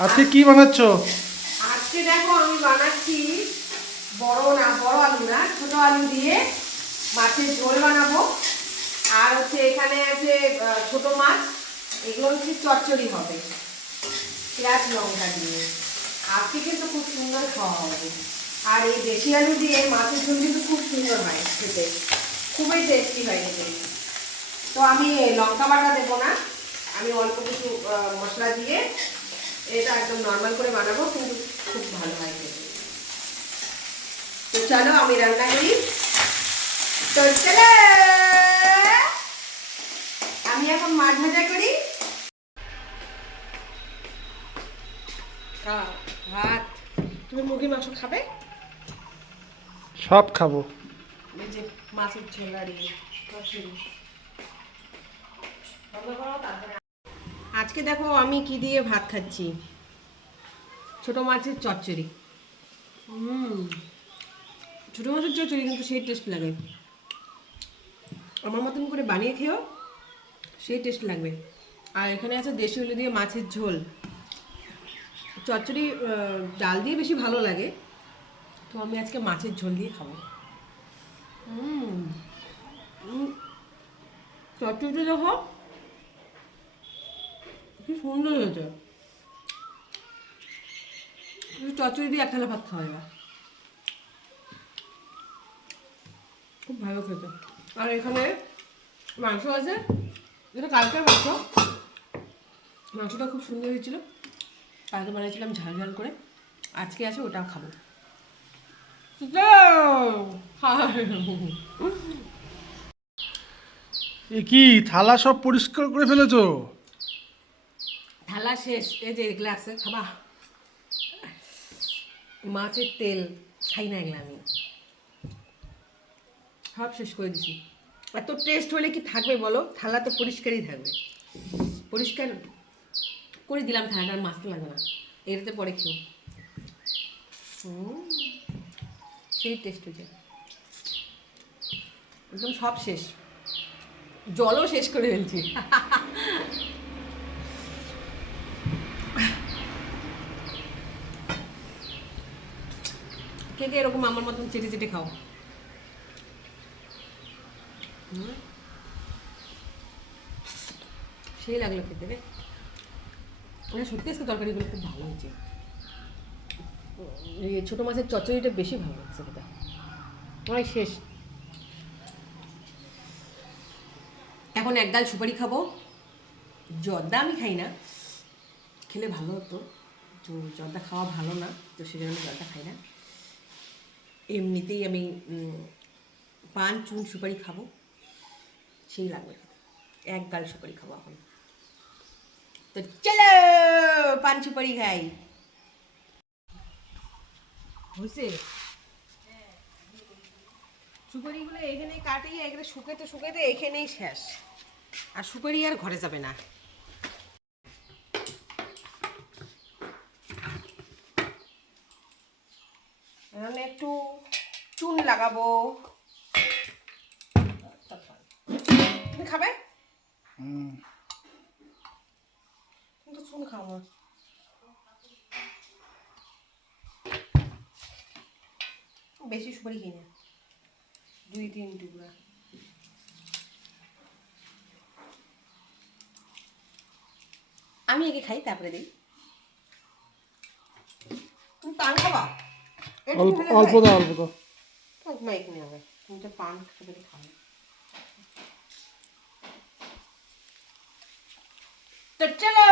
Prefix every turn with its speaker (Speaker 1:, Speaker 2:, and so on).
Speaker 1: আজকে কি বানাচ্ছ?
Speaker 2: আজকে দেখো আমি বানাচ্ছি বড় না, বড় আলু না, ছোট আলু দিয়ে মাছের ঝোল বানাবো। আর হচ্ছে এখানে আছে ছোট মাছ, এগুলো হচ্ছে চচ্চড়ি হবে। পেঁয়াজ, লঙ্কা দিয়ে। আজকে কিন্তু খুব সুন্দর খাওয়া হবে। আর এই দেশি আলু দিয়ে মাছের ঝোল কিন্তু খুব সুন্দর হয় খেতে। খুবই টেস্টি হয় খেতে। তো আমি লঙ্কা বাটা দেবো না। আমি অল্প কিছু মশলা দিয়ে এটা একদম নর্মাল করে বানাবো কিন্তু খুব ভালো হয় খেতে। তো চলো আমি রান্না করি। তো চলো! আমি এখন মাছ ভাজা করি। ভাত। তুমি মুরগির মাংস খাবে?
Speaker 1: সব খাব।
Speaker 2: এই যে মাছের ঝোল আর আজকে দেখো আমি কি দিয়ে ভাত খাচ্ছি? ছোট মাছের চচ্চড়ি। হুম। ছোট মাছের চচ্চড়ি কিন্তু সেই টেস্ট লাগে। আমার মতন করে বানিয়ে খেও সেই টেস্ট লাগবে। আর এখানে আছে দেশি উলি দিয়ে মাছের ঝোল। চচ্চড়ি ডাল দিয়ে বেশি ভালো লাগে। তো আমি আজকে মাছের ঝোল দিয়ে খাব। চচ্চড়িটা দেখো কি সুন্দর হয়েছে। চচ্চড়ি দিয়ে এক থালা ভাত খাওয়া যায়। খুব ভালো খেতে। আর এখানে মাংস আছে। যেটা কালকের মাংস। মাংসটা খুব সুন্দর হয়েছিল। কালকে বানিয়েছিলাম ঝাল ঝাল করে। আজকে আছে ওটাও খাব।
Speaker 1: এ কি, থালা সব পরিষ্কার করে ফেলেছো?
Speaker 2: থালা শেষ, এই যে এগুলো আছে, খাবা। মাছের তেল, খাই না এগুলো আমি। সব শেষ করে দিছি। এত টেস্ট হলে কি থাকবে বলো? থালা তো পরিষ্কারই থাকবে। পরিষ্কার করে দিলাম থালাটা, আর মাছতে লাগবে না। এটাতে পরে খেয়ে সেই টেস্ট হয়েছে একদম সব শেষ। জলও শেষ করে ফেলছি। কে এরকম আমার মতন চেটে চেটে খাও। সেই লাগল খেতে রে। না, সত্যি আজকে তরকারিগুলো খুব ভালো হয়েছে। এই ছোটো মাছের চচ্চড়িটা বেশি ভালো লাগছে খেতে। অনেক শেষ। এখন এক ডাল সুপারি খাব। জর্দা আমি খাই না। খেলে ভালো হতো। তো জর্দা খাওয়া ভালো না, তো সেজন্য জর্দা খাই না। এমনিতেই আমি পান, চুন, সুপারি খাব। সেই লাগবে। এক গাল সুপারি খাব এখন। তো চলো, পান, সুপারি খাই। হয়েছে সুপারিগুলো এখানেই কাটিয়ে এখানে শুকাতে শুকাতে এখানেই শেষ। আর সুপারি আর ঘরে যাবে না। এখন একটু চুন লাগাবো। তুমি খাবে? কিন্তু চুন খাব বেশি সুপারি খাই না। দুই তিন টুকরা। আমি একে খাই তারপরে দিই। তুমি পান খাবা?
Speaker 1: অল্প
Speaker 2: খেলে
Speaker 1: অল্প
Speaker 2: হয়?
Speaker 1: দাও অল্প দাও
Speaker 2: তোমার এখানে হবে তুমি তো পান খেতে খাও তো চলো